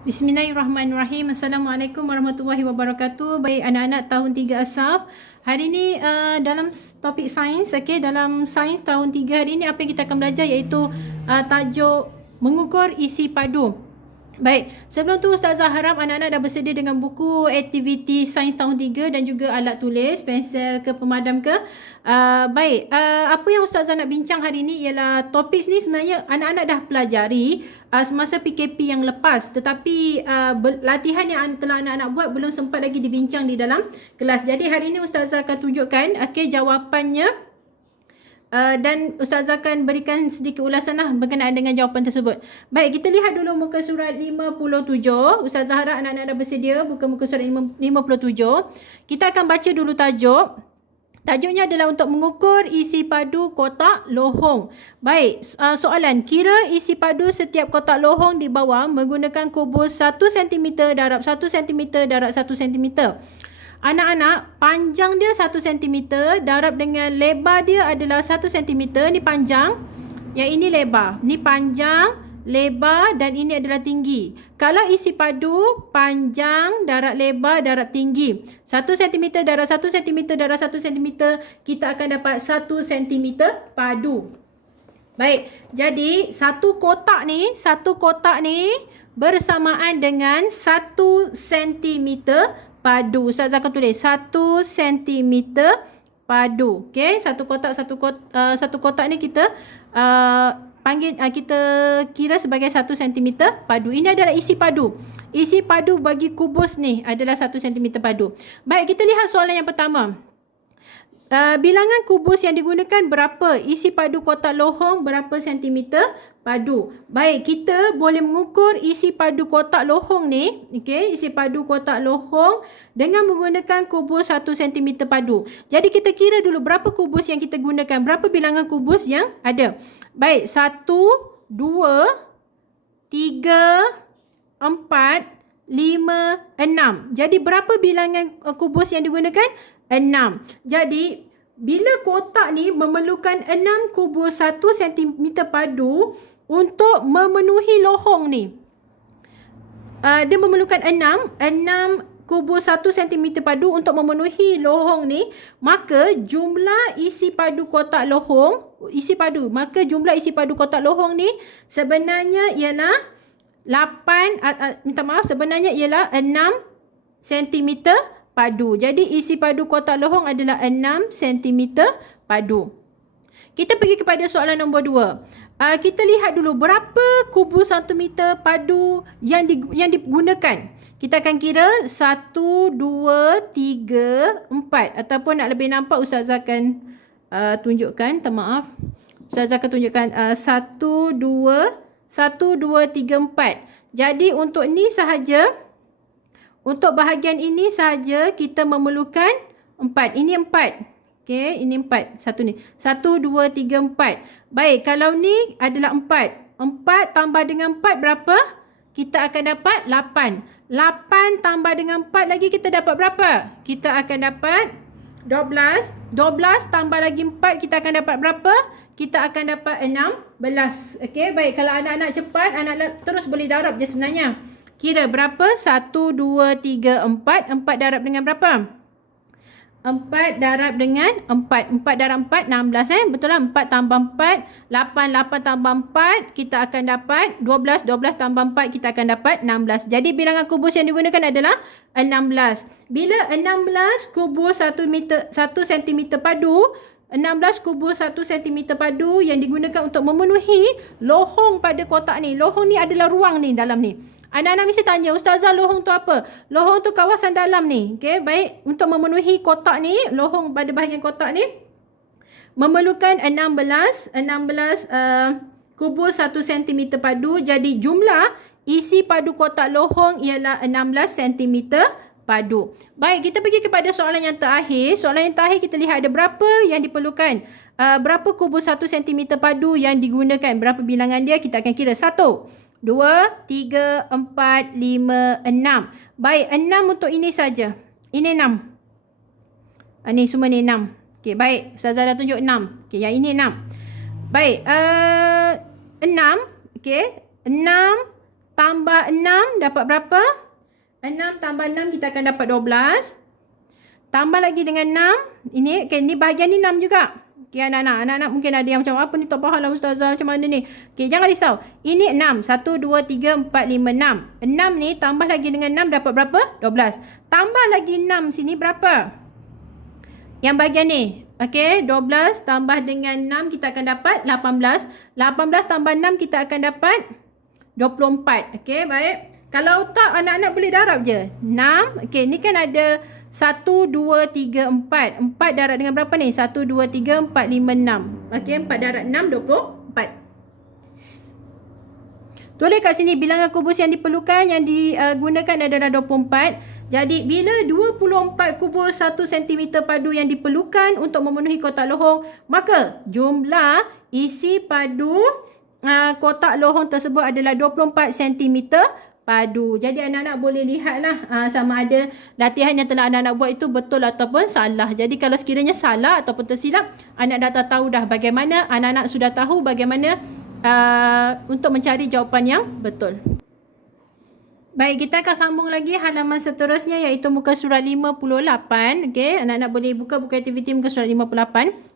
Bismillahirrahmanirrahim. Assalamualaikum warahmatullahi wabarakatuh. Baik anak-anak tahun 3 Asaf. Hari ini dalam topik sains, dalam sains tahun 3 hari ini apa yang kita akan belajar iaitu tajuk mengukur isi padu. Baik, sebelum tu Ustazah harap anak-anak dah bersedia dengan buku aktiviti sains tahun 3 dan juga alat tulis, pensel ke pemadam ke. Baik, apa yang Ustazah nak bincang hari ini ialah topik ni sebenarnya anak-anak dah pelajari semasa PKP yang lepas, tetapi latihan yang telah anak-anak buat belum sempat lagi dibincang di dalam kelas. Jadi hari ini Ustazah akan tunjukkan jawapannya. Dan Ustazah akan berikan sedikit ulasan berkenaan dengan jawapan tersebut. Baik, kita lihat dulu muka surat 57. Ustazah harap anak-anak dah bersedia buka muka surat 57. Kita akan baca dulu tajuk. Tajuknya adalah untuk mengukur isi padu kotak lohong. Baik, soalan. Kira isi padu setiap kotak lohong di bawah menggunakan kubus 1 cm darab 1 cm darab 1 cm. Anak-anak, panjang dia 1 cm darab dengan lebar dia adalah 1 cm. Ni panjang, yang ini lebar. Ni panjang, lebar dan ini adalah tinggi. Kalau isi padu panjang darab lebar darab tinggi, 1 cm darab 1 cm darab 1 cm, kita akan dapat 1 cm padu. Baik, jadi satu kotak ni bersamaan dengan 1 cm padu. Ustazah akan tulis 1 cm padu. Okey, satu kotak ni kita kita kira sebagai 1 cm padu. Ini adalah isi padu. Isi padu bagi kubus ni adalah 1 cm padu. Baik, kita lihat soalan yang pertama. Bilangan kubus yang digunakan berapa? Isi padu kotak lohong berapa sentimeter padu? Baik, kita boleh mengukur isi padu kotak lohong ni, isi padu kotak lohong dengan menggunakan kubus 1 cm padu. Jadi kita kira dulu berapa kubus yang kita gunakan, berapa bilangan kubus yang ada. Baik, 1, 2, 3, 4, 5, 6. Jadi berapa bilangan kubus yang digunakan? 6. Jadi bila kotak ni memerlukan 6 kubus 1 cm padu untuk memenuhi lohong ni. Dia memerlukan 6 kubus 1 cm padu untuk memenuhi lohong ni, maka jumlah isi padu kotak lohong, jumlah isi padu kotak lohong ni sebenarnya ialah 6 cm padu. Jadi isi padu kotak lohong adalah 6 cm padu. Kita pergi kepada soalan nombor 2. Kita lihat dulu berapa kubus 1 meter padu yang digunakan. Kita akan kira 1, 2, 3, 4. Ataupun nak lebih nampak Ustazah akan tunjukkan. Ustazah akan tunjukkan 1, 2, 3, 4. Jadi untuk ni sahaja, untuk bahagian ini sahaja kita memerlukan 4. Ini 4. Okey, ini 4. Satu ni. 1, 2, 3, 4. Baik, kalau ni adalah 4. 4 tambah dengan 4 berapa? Kita akan dapat 8. 8 tambah dengan 4 lagi kita dapat berapa? Kita akan dapat 12. 12 tambah lagi 4 kita akan dapat berapa? Kita akan dapat 16. Okey, baik. Kalau anak-anak cepat, anak terus boleh darab je sebenarnya. Kira berapa? 1, 2, 3, 4. 4 darab dengan berapa? 4 darab dengan 4. 4 darab 4, 16 Betul lah? 4 tambah 4, 8. 8 tambah 4, kita akan dapat 12. 12 tambah 4, kita akan dapat 16. Jadi bilangan kubus yang digunakan adalah 16. Bila 16 kubus 1 cm padu, 16 kubus 1 cm padu yang digunakan untuk memenuhi lohong pada kotak ni. Lohong ni adalah ruang ni dalam ni. Anak-anak mesti tanya, Ustazah lohong tu apa? Lohong tu kawasan dalam ni. Okey, baik. Untuk memenuhi kotak ni, lohong pada bahagian kotak ni memerlukan 16 kubus 1 cm padu. Jadi jumlah isi padu kotak lohong ialah 16 cm padu. Baik, kita pergi kepada soalan yang terakhir. Soalan yang terakhir kita lihat ada berapa yang diperlukan. Berapa kubus 1 cm padu yang digunakan. Berapa bilangan dia? Kita akan kira 1, 2, 3, 4, 5, 6. Baik, 6 untuk ini saja. Ini 6. Ni semua ni 6. Okey, baik. Ustazah dah tunjuk 6. Okey, yang ini 6. Baik, 6. Okey, 6 tambah 6 dapat berapa? 6 tambah 6 kita akan dapat 12. Tambah lagi dengan 6. Ini, okay, ni bahagian ni 6 juga. Okay, anak-anak mungkin ada yang macam, apa ni tak faham lah ustazah, macam mana ni? Okay, jangan risau. Ini 6. 1, 2, 3, 4, 5, 6. 6 ni tambah lagi dengan 6 dapat berapa? 12. Tambah lagi 6 sini berapa? Yang bahagian ni. Okay, 12 tambah dengan 6 kita akan dapat 18. 18 tambah 6 kita akan dapat 24. Okay, baik. Kalau tak, anak-anak boleh darab je. 6. Okay, ni kan ada 1, 2, 3, 4. 4 darab dengan berapa ni? 1, 2, 3, 4, 5, 6. Okay, 4 darab 6, 24. Tulis kat sini bilangan kubus yang diperlukan, yang digunakan adalah 24. Jadi, bila 24 kubus 1 cm padu yang diperlukan untuk memenuhi kotak lohong, maka jumlah isi padu kotak lohong tersebut adalah 24 cm padu. Jadi anak-anak boleh lihatlah sama ada latihan yang telah anak-anak buat itu betul ataupun salah. Jadi kalau sekiranya salah ataupun tersilap, anak dah tahu dah bagaimana, anak-anak sudah tahu bagaimana untuk mencari jawapan yang betul. Baik, kita akan sambung lagi halaman seterusnya iaitu muka surat 58. Okey, anak-anak boleh buka buku aktiviti muka surat 58.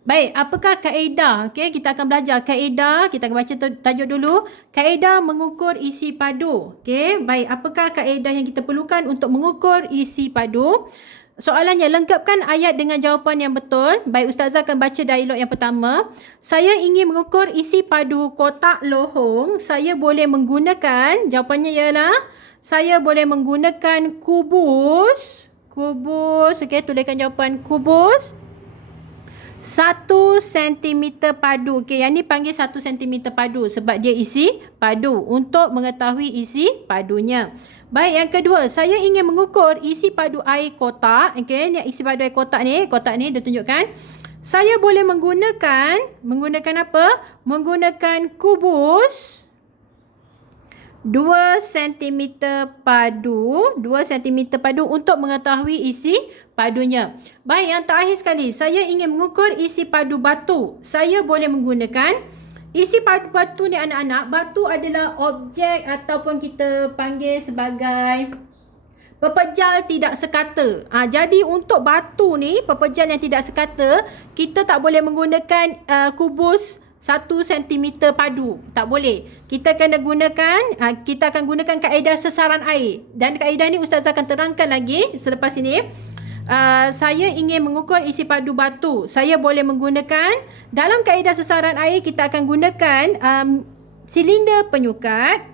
Baik, apakah kaedah? Okey, kita akan belajar kaedah. Kita akan baca tajuk dulu. Kaedah mengukur isi padu. Okey, baik, apakah kaedah yang kita perlukan untuk mengukur isi padu? Soalannya, lengkapkan ayat dengan jawapan yang betul. Baik, Ustazah akan baca dialog yang pertama. Saya ingin mengukur isi padu kotak lohong. Saya boleh menggunakan, jawapannya ialah, saya boleh menggunakan kubus. Kubus, okey, tuliskan jawapan kubus. 1 cm padu. Okey, yang ni panggil 1 cm padu sebab dia isi padu untuk mengetahui isi padunya. Baik, yang kedua, saya ingin mengukur isi padu air kotak. Okey, ni isi padu air kotak ni dia tunjukkan. Saya boleh menggunakan apa? Menggunakan kubus 2 cm padu, 2 cm padu untuk mengetahui isi padunya. Baik, yang terakhir sekali, saya ingin mengukur isi padu batu. Saya boleh menggunakan isi padu batu ni anak-anak. Batu adalah objek ataupun kita panggil sebagai pepejal tidak sekata. Jadi untuk batu ni, pepejal yang tidak sekata, kita tak boleh menggunakan kubus 1 cm padu. Tak boleh. Kita akan gunakan kaedah sesaran air. Dan kaedah ni Ustazah akan terangkan lagi selepas ini. Saya ingin mengukur isi padu batu. Saya boleh menggunakan, dalam kaedah sesaran air kita akan gunakan silinder penyukat.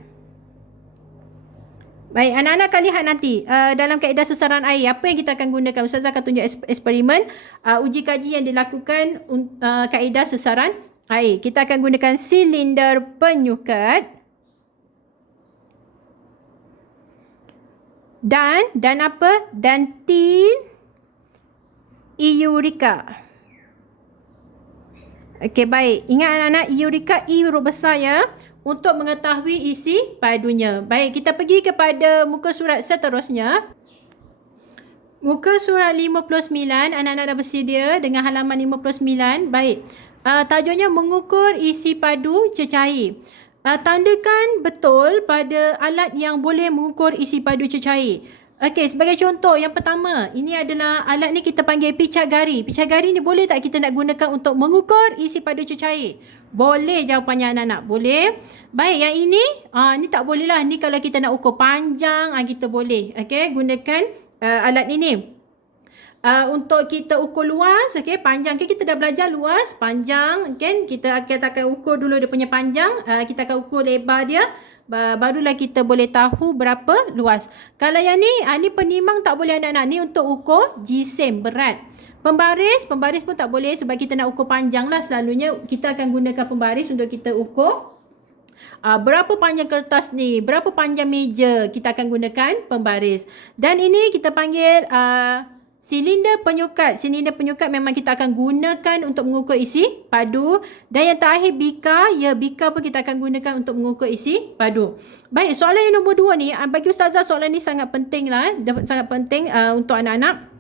Baik, anak-anak akan lihat nanti dalam kaedah sesaran air apa yang kita akan gunakan. Ustazah akan tunjuk eksperimen uji kaji yang dilakukan kaedah sesaran air. Kita akan gunakan silinder penyukat dan apa? Dan tin eureka. Okey, baik. Ingat anak-anak, eureka I huruf besar ya, untuk mengetahui isi padunya. Baik, kita pergi kepada muka surat seterusnya. Muka surat 59, anak-anak dah bersedia dengan halaman 59. Baik. Tajuknya mengukur isi padu cecair. Tandakan betul pada alat yang boleh mengukur isi padu cecair. Okey, sebagai contoh, yang pertama, ini adalah alat ni kita panggil picagari. Picagari ni boleh tak kita nak gunakan untuk mengukur isi padu cecair? Boleh jawapannya anak-anak. Boleh. Baik, yang ini, ni tak boleh lah. Ni kalau kita nak ukur panjang, kita boleh. Okey, gunakan alat ini. Untuk kita ukur luas, okey, panjang. Okay, kita dah belajar luas, panjang, kan? Kita akan ukur dulu dia punya panjang. Kita akan ukur lebar dia. Barulah kita boleh tahu berapa luas. Kalau yang ni, ni penimang tak boleh anak-anak. Ni untuk ukur jisim, berat. Pembaris pun tak boleh sebab kita nak ukur panjang lah. Selalunya kita akan gunakan pembaris untuk kita ukur berapa panjang kertas ni, berapa panjang meja, kita akan gunakan pembaris. Dan ini kita panggil silinder penyukat. Silinder penyukat memang kita akan gunakan untuk mengukur isi padu. Dan yang terakhir bika. Ya, bika pun kita akan gunakan untuk mengukur isi padu. Baik, soalan yang nombor 2 ni, bagi Ustazah soalan ni sangat penting lah. Sangat penting untuk anak-anak.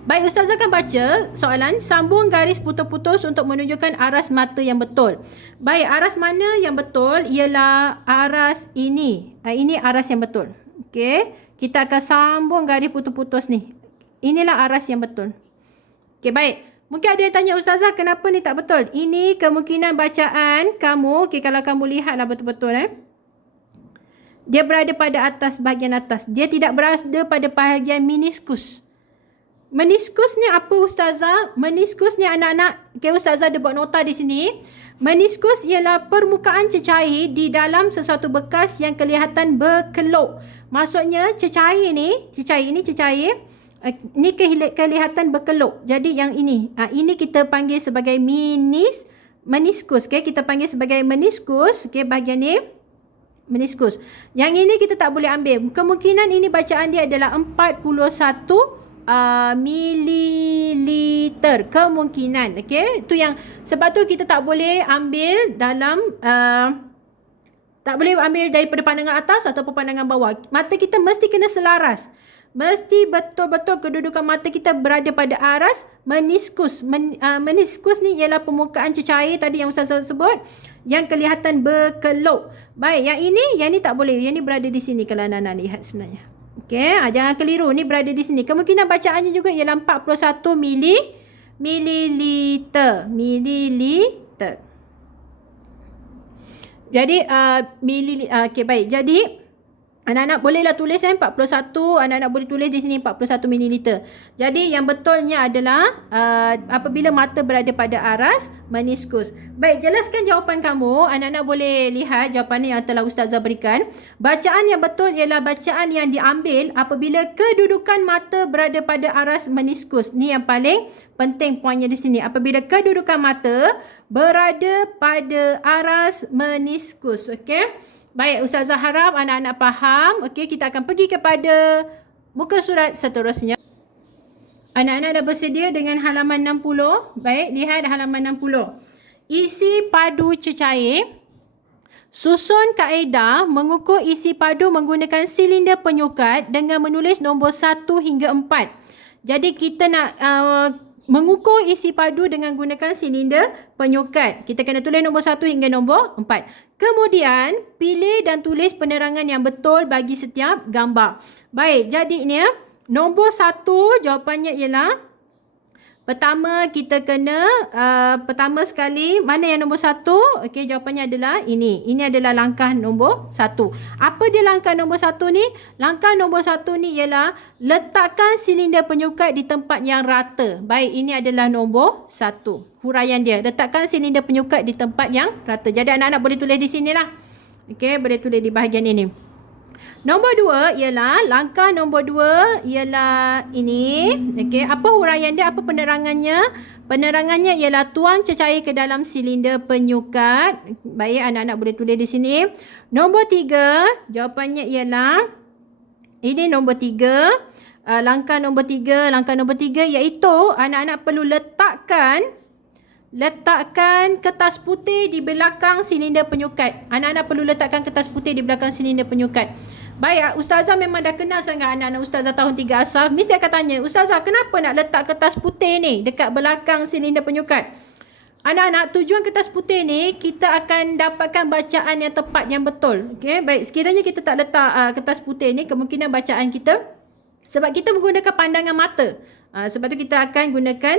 Baik, Ustazah akan baca soalan. Sambung garis putus-putus untuk menunjukkan aras mata yang betul. Baik, aras mana yang betul? Ialah aras ini. Ini aras yang betul. Okey, kita akan sambung garis putus-putus ni. Inilah aras yang betul. Okey, baik. Mungkin ada yang tanya, Ustazah, kenapa ni tak betul? Ini kemungkinan bacaan kamu. Okey, kalau kamu lihatlah betul-betul. Dia berada pada atas, bahagian atas. Dia tidak berada pada bahagian meniskus. Meniskus ni apa, Ustazah? Meniskus ni anak-anak, okay, Ustazah ada buat nota di sini. Meniskus ialah permukaan cecair di dalam sesuatu bekas yang kelihatan berkelok. Maksudnya cecair ni kelihatan berkelok. Jadi yang ini, ini kita panggil sebagai meniskus. Okay? Kita panggil sebagai meniskus. Okay, bahagian ni meniskus. Yang ini kita tak boleh ambil. Kemungkinan ini bacaan dia adalah 41 mililiter. Kemungkinan. Okay? Itu yang, sebab tu kita tak boleh ambil dalam tak boleh ambil daripada pandangan atas ataupun pandangan bawah. Mata kita mesti kena selaras. Mesti betul-betul kedudukan mata kita berada pada aras meniskus. Meniskus ni ialah permukaan cecair tadi yang Ustazah sebut yang kelihatan berkelok. Baik, yang ni tak boleh. Yang ni berada di sini kalau anak-anak lihat sebenarnya. Okey, jangan keliru. Ni berada di sini. Kemungkinan bacaannya juga ialah 41 mililiter. Jadi okey, baik. Jadi anak-anak bolehlah tulis 41, anak-anak boleh tulis di sini 41 mililiter. Jadi yang betulnya adalah apabila mata berada pada aras meniskus. Baik, jelaskan jawapan kamu. Anak-anak boleh lihat jawapan yang telah Ustazah berikan. Bacaan yang betul ialah bacaan yang diambil apabila kedudukan mata berada pada aras meniskus. Ni yang paling penting poinnya di sini. Apabila kedudukan mata berada pada aras meniskus. Okey? Baik, Ustazah harap anak-anak faham. Okey, kita akan pergi kepada muka surat seterusnya. Anak-anak dah bersedia dengan halaman 60. Baik, lihat halaman 60. Isi padu cecair. Susun kaedah mengukur isi padu menggunakan silinder penyukat dengan menulis nombor 1 hingga 4. Jadi kita nak mengukur isi padu dengan gunakan silinder penyukat. Kita kena tulis nombor 1 hingga nombor 4. Kemudian, pilih dan tulis penerangan yang betul bagi setiap gambar. Baik, jadinya nombor 1 jawapannya ialah pertama kita kena pertama sekali, mana yang nombor 1? Okey, jawapannya adalah ini. Ini adalah langkah nombor 1. Apa dia langkah nombor 1 ni? Langkah nombor 1 ni ialah letakkan silinder penyukat di tempat yang rata. Baik, ini adalah nombor 1. Huraian dia. Letakkan silinder penyukat di tempat yang rata. Jadi anak-anak boleh tulis di sinilah. Okey, boleh tulis di bahagian ini. Nombor 2 ialah, langkah nombor 2 ialah ini. Okey, apa huraian dia? Apa penerangannya? Penerangannya ialah tuang cecair ke dalam silinder penyukat. Baik, anak-anak boleh tulis di sini. Nombor 3, jawapannya ialah ini nombor 3. Langkah nombor 3 iaitu anak-anak perlu letakkan kertas putih di belakang silinder penyukat. Anak-anak perlu letakkan kertas putih di belakang silinder penyukat. Baik, Ustazah memang dah kenal sangat anak-anak Ustazah tahun 3 asaf. Mesti akan tanya, Ustazah kenapa nak letak kertas putih ni dekat belakang silinder penyukat? Anak-anak, tujuan kertas putih ni kita akan dapatkan bacaan yang tepat, yang betul. Okey, baik. Sekiranya kita tak letak kertas putih ni, kemungkinan bacaan kita, sebab kita menggunakan pandangan mata. Sebab tu kita akan gunakan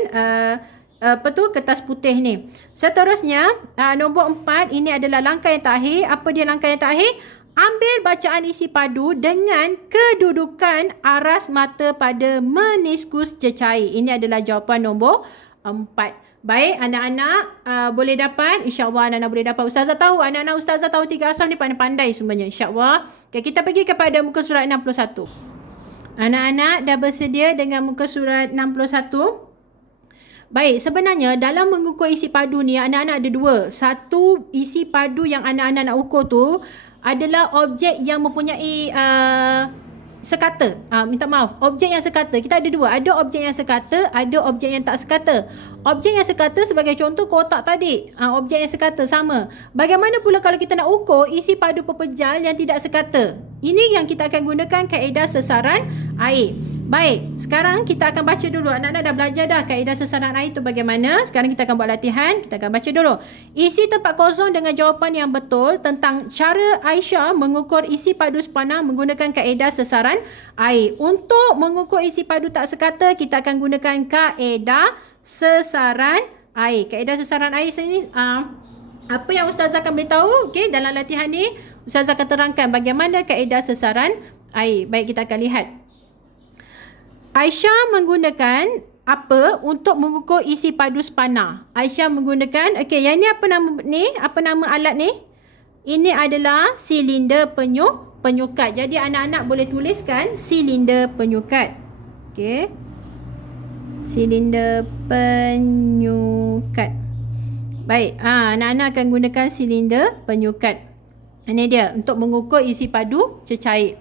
kertas putih ni. Seterusnya, nombor 4, ini adalah langkah yang terakhir. Apa dia langkah yang terakhir? Ambil bacaan isi padu dengan kedudukan aras mata pada meniskus cecair. Ini adalah jawapan nombor 4. Baik, anak-anak boleh dapat. InsyaAllah anak-anak boleh dapat. Ustazah tahu, anak-anak Ustazah tahun 3 asal ni pandai-pandai semuanya. InsyaAllah. Okay, kita pergi kepada muka surat 61. Anak-anak dah bersedia dengan muka surat 61? Baik, sebenarnya dalam mengukur isi padu ni, anak-anak ada 2. Satu, isi padu yang anak-anak nak ukur tu adalah objek yang mempunyai sekata. Minta maaf, objek yang sekata. Kita ada 2. Ada objek yang sekata, ada objek yang tak sekata. Objek yang sekata sebagai contoh kotak tadi. Objek yang sekata sama. Bagaimana pula kalau kita nak ukur isi padu pepejal yang tidak sekata? Ini yang kita akan gunakan kaedah sesaran air. Baik, sekarang kita akan baca dulu. Anak-anak dah belajar dah kaedah sesaran air itu bagaimana. Sekarang kita akan buat latihan. Kita akan baca dulu. Isi tempat kosong dengan jawapan yang betul tentang cara Aisyah mengukur isi padu sepanah menggunakan kaedah sesaran air. Untuk mengukur isi padu tak sekata, kita akan gunakan kaedah sesaran air. Kaedah sesaran air sini, apa yang Ustazah akan beritahu, okay, dalam latihan ni, Ustazah akan terangkan bagaimana kaedah sesaran air. Baik, kita akan lihat. Aisyah menggunakan apa untuk mengukur isi padu sepanah? Aisyah menggunakan, okey, yang ni apa nama ni? Apa nama alat ni? Ini adalah silinder penyukat. Jadi anak-anak boleh tuliskan silinder penyukat. Okey. Silinder penyukat. Baik, anak-anak akan gunakan silinder penyukat. Ini dia untuk mengukur isi padu cecair.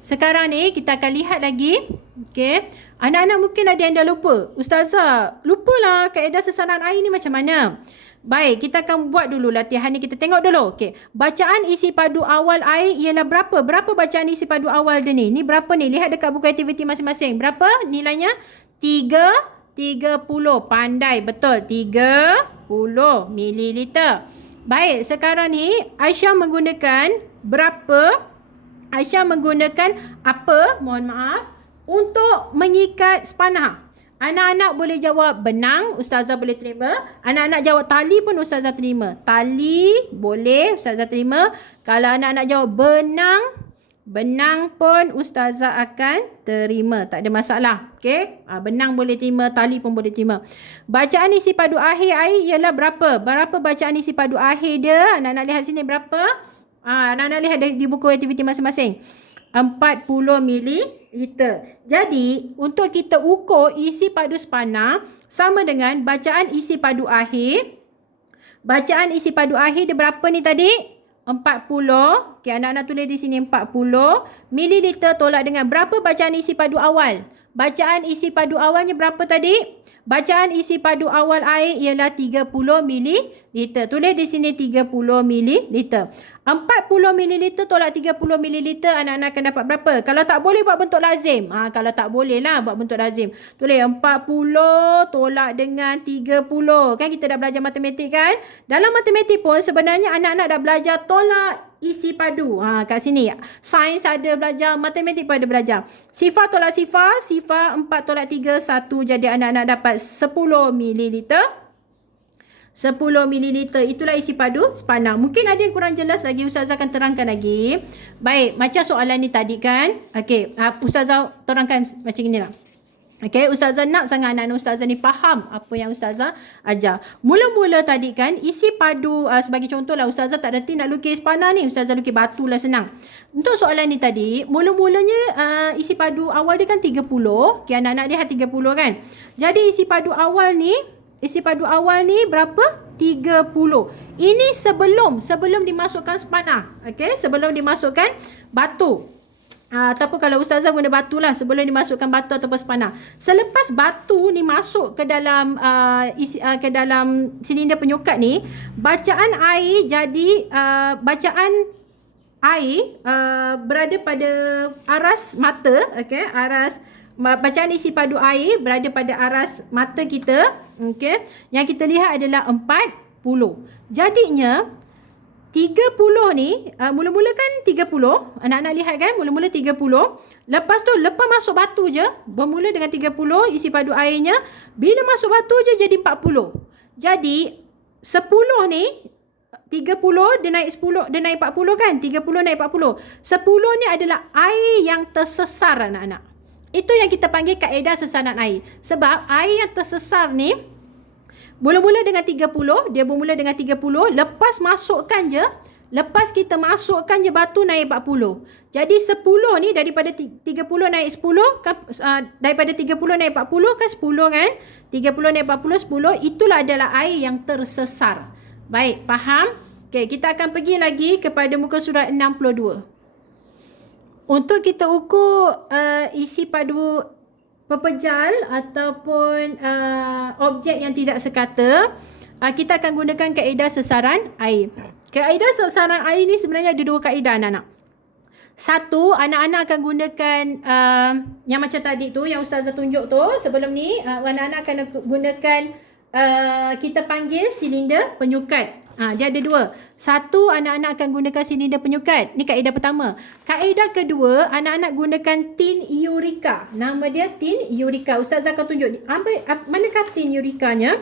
Sekarang ni kita akan lihat lagi. Okey. Anak-anak mungkin ada yang dah lupa. Ustazah, lupalah kaedah sesaran air ni macam mana. Baik, kita akan buat dulu latihan ni. Kita tengok dulu. Okey. Bacaan isi padu awal air ialah berapa? Berapa bacaan isi padu awal dia ni? Ni berapa ni? Lihat dekat buku aktiviti masing-masing. Berapa nilainya? 30. Pandai. Betul. 30 mililiter. Baik, sekarang ni Aisyah menggunakan berapa? Aisyah menggunakan apa? Mohon maaf. Untuk mengikat sepanah. Anak-anak boleh jawab benang, Ustazah boleh terima. Anak-anak jawab tali pun Ustazah terima. Tali boleh Ustazah terima. Kalau anak-anak jawab benang pun Ustazah akan terima. Tak ada masalah. Okey? Benang boleh terima, tali pun boleh terima. Bacaan isi padu akhir air ialah berapa? Berapa bacaan isi padu akhir dia? Anak-anak lihat sini berapa? Anak-anak lihat di buku aktiviti masing-masing. 40 mililiter. Jadi, untuk kita ukur isi padu sepanah sama dengan bacaan isi padu akhir. Bacaan isi padu akhir dia berapa ni tadi? 40. Okey, anak-anak tulis di sini 40 mililiter tolak dengan berapa bacaan isi padu awal? Bacaan isi padu awalnya berapa tadi? Bacaan isi padu awal air ialah 30 mililiter. Tulis di sini 30 mililiter. 40 mililiter tolak 30 mililiter, anak-anak akan dapat berapa? Kalau tak boleh buat bentuk lazim. Kalau tak boleh lah buat bentuk lazim. Tulis 40 tolak dengan 30. Kan kita dah belajar matematik kan? Dalam matematik pun sebenarnya anak-anak dah belajar tolak isi padu. Kat sini. Sains ada belajar, matematik pun ada belajar. Sifar tolak sifar. Sifar 4 tolak 3, 1. Jadi anak-anak dapat 10 mililiter. 10 mililiter. Itulah isi padu sepanah. Mungkin ada yang kurang jelas lagi. Ustazah akan terangkan lagi. Baik. Macam soalan ni tadi kan. Okey. Ustazah terangkan macam inilah. Okey. Ustazah nak sangat anak-anak Ustazah ni faham apa yang Ustazah ajar. Mula-mula tadi kan. Isi padu. Sebagai contoh lah. Ustazah tak reti nak lukis panah ni. Ustazah lukis batu lah senang. Untuk soalan ni tadi. Mula-mulanya isi padu awal dia kan 30. Okey. Anak-anak lihat 30 kan. Jadi isi padu awal ni. Isi padu awal ni berapa? 30. Ini sebelum dimasukkan sepanah. Okey, sebelum dimasukkan batu. Ataupun kalau Ustazah guna batu lah sebelum dimasukkan batu ataupun sepanah. Selepas batu ni masuk ke dalam ke dalam silinder penyukat ni, bacaan air jadi bacaan air berada pada aras mata. Okey, bacaan isi padu air berada pada aras mata kita. Okey. Yang kita lihat adalah 40. Jadinya 30 ni mula-mula kan 30. Anak-anak lihat kan mula-mula 30. Lepas tu lepas masuk batu je bermula dengan 30 isi padu airnya. Bila masuk batu je jadi 40. Jadi 10 ni 30 dia naik 10 dia naik 40 kan. 30 naik 40. 10 ni adalah air yang tersesar anak-anak. Itu yang kita panggil kaedah sesaran air. Sebab air yang tersesar ni mula-mula dengan 30, dia bermula dengan 30, lepas kita masukkan je batu naik 40. Jadi 10 ni daripada 30 naik 10 kan, daripada 30 naik 40 kan 10 kan. 30 naik 40 10, itulah adalah air yang tersesar. Baik, faham? Okey, kita akan pergi lagi kepada muka surat 62. Untuk kita ukur isi padu pepejal ataupun objek yang tidak sekata, kita akan gunakan kaedah sesaran air. Kaedah sesaran air ni sebenarnya ada dua kaedah anak-anak. Satu, anak-anak akan gunakan yang macam tadi tu, yang Ustazah tunjuk tu sebelum ni. Anak-anak akan gunakan kita panggil silinder penyukat. Dia ada dua. Satu, anak-anak akan gunakan silinder penyukat. Ni kaedah pertama. Kaedah kedua, anak-anak gunakan tin Eureka. Nama dia tin Eureka. Ustazah akan tunjuk. Manakah tin Eurekanya?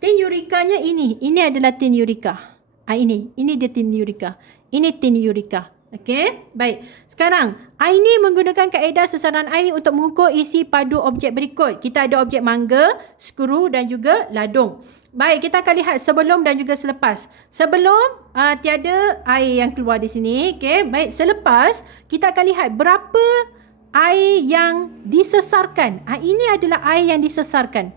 Tin Eurekanya ini. Ini adalah tin Eureka. Ini dia tin Eureka. Ini tin Eureka. Okey, baik. Sekarang, ini menggunakan kaedah sesaran air untuk mengukur isi padu objek berikut. Kita ada objek mangga, skru dan juga ladung. Baik, kita akan lihat sebelum dan juga selepas. Sebelum, tiada air yang keluar di sini. Okey, baik. Selepas, kita akan lihat berapa air yang disesarkan. Ini adalah air yang disesarkan.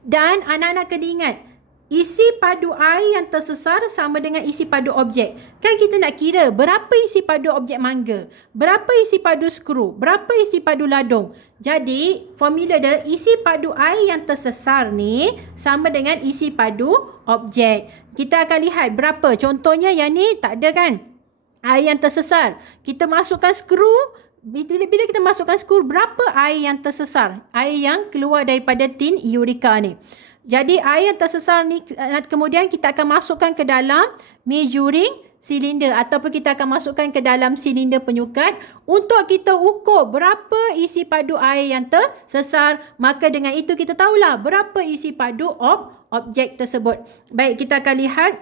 Dan anak-anak kena ingat, isi padu air yang tersesar sama dengan isi padu objek. Kan kita nak kira berapa isi padu objek mangga, berapa isi padu skru, berapa isi padu ladung. Jadi, formula dia isi padu air yang tersesar ni sama dengan isi padu objek. Kita akan lihat berapa. Contohnya yang ni tak ada kan? Air yang tersesar. Kita masukkan skru. Bila kita masukkan skru, berapa air yang tersesar? Air yang keluar daripada tin Eureka ni. Jadi air yang tersesar ni kemudian kita akan masukkan ke dalam measuring silinder ataupun kita akan masukkan ke dalam silinder penyukat untuk kita ukur berapa isi padu air yang tersesar. Maka dengan itu kita tahulah berapa isi padu objek tersebut. Baik, kita akan lihat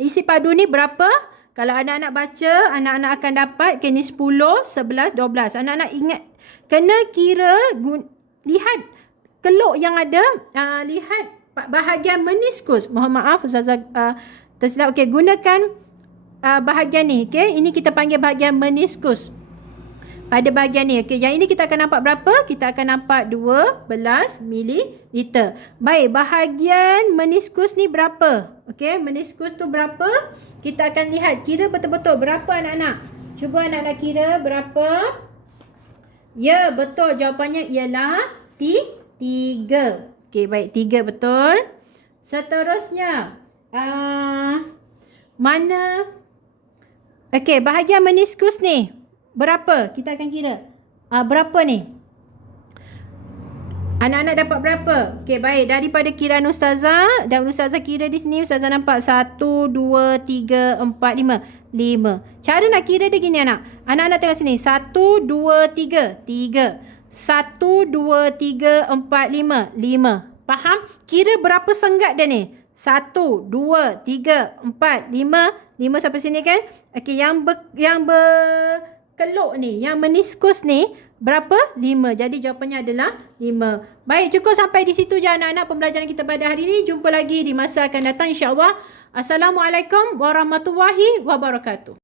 isi padu ni berapa. Kalau anak-anak baca, anak-anak akan dapat ni 10, 11, 12. Anak-anak ingat kena kira, lihat keluk yang ada, lihat bahagian meniskus. Mohon maaf Ustazah tersilap. Okey, gunakan bahagian ni. Okey, ini kita panggil bahagian meniskus. Pada bahagian ni, okey, yang ini kita akan nampak berapa? Kita akan nampak 12 mililiter. Baik, bahagian meniskus ni berapa? Okey, meniskus tu berapa? Kita akan lihat, kira betul-betul berapa anak-anak. Cuba anak-anak kira berapa? Ya, betul. Jawapannya ialah 3. Okey, baik. 3 betul. Seterusnya, mana? Okey, bahagian meniskus ni berapa? Kita akan kira. Berapa ni? Anak-anak dapat berapa? Okey, baik. Daripada kiraan Ustazah, dan Ustazah kira di sini, Ustazah nampak 1, 2, 3, 4, 5. 5. Cara nak kira dia gini anak. Anak-anak tengok sini. 1, 2, 3. 3. 1, 2, 3, 4, 5. 5. Faham? Kira berapa senggat dia ni? 1, 2, 3, 4, 5. 5 sampai sini kan? Okey, yang berkeluk ni, yang meniskus ni, berapa? 5. Jadi jawapannya adalah 5. Baik, cukup sampai di situ je anak-anak pembelajaran kita pada hari ini. Jumpa lagi di masa akan datang insya-Allah. Assalamualaikum warahmatullahi wabarakatuh.